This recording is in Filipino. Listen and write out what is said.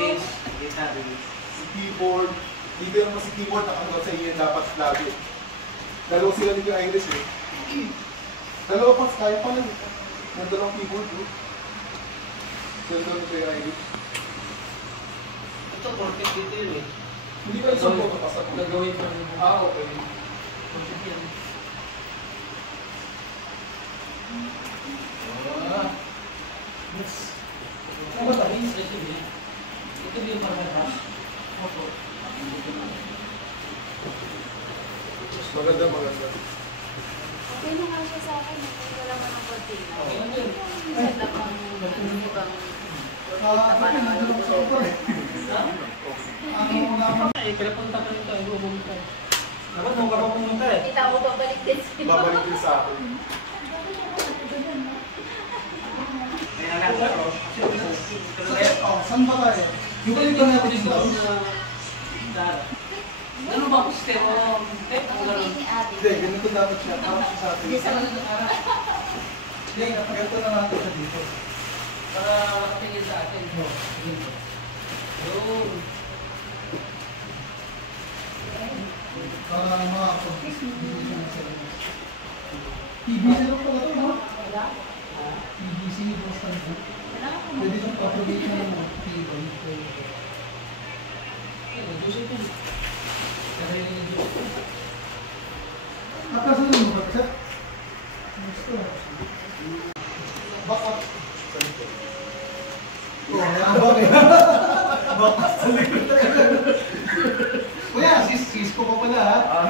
case, gitara. Si keyboard, dito naman si keyboard nakagawa sa iyo dapat lagi. Dalawa sila ni Iris eh. Dalawa pa, kaya pa lang. Yung dalawang keyboard eh. Dalawa ni Iris. Ito, perfect dito yun eh. Hindi ba isang photo pa sa Gagawin pa rin. okay. Perfect yan. Yes. Ano ba tayo? Ito yung parang opo. Maganda, maganda. Okay na nga siya sa akin. Wala man ang konti na. Okay lang yun. Minsan lang ang ibang Parang ano ko Eh, kaya punta ka nito, ay bubunta. Dapat nung ka pa pumunta eh. kita mo babalik din siya. babalik din sa akin. Kaya lang ako. Oh, saan ba tayo? Yung ba dito natin sa Ano ba ang sistema? Eh, ang gano'n. Hindi, ganito dapat siya. Parang siya sa atin. Hindi sa mga araw. Hindi, ganito na natin siya dito. Para makatingin sa atin. Yun. Para makapag-video siya sa labas. PBC lang pala ito, no? PBC ni Boston. Pwede siyang propagate na ng mga table. Juicy ito. Kasi yung juicy. At nasa naman mo ba siya? Gusto. Back up. Sa likod. Oo, nakabak eh. Back up sa likod. Kuya, sis ko pa pala ha.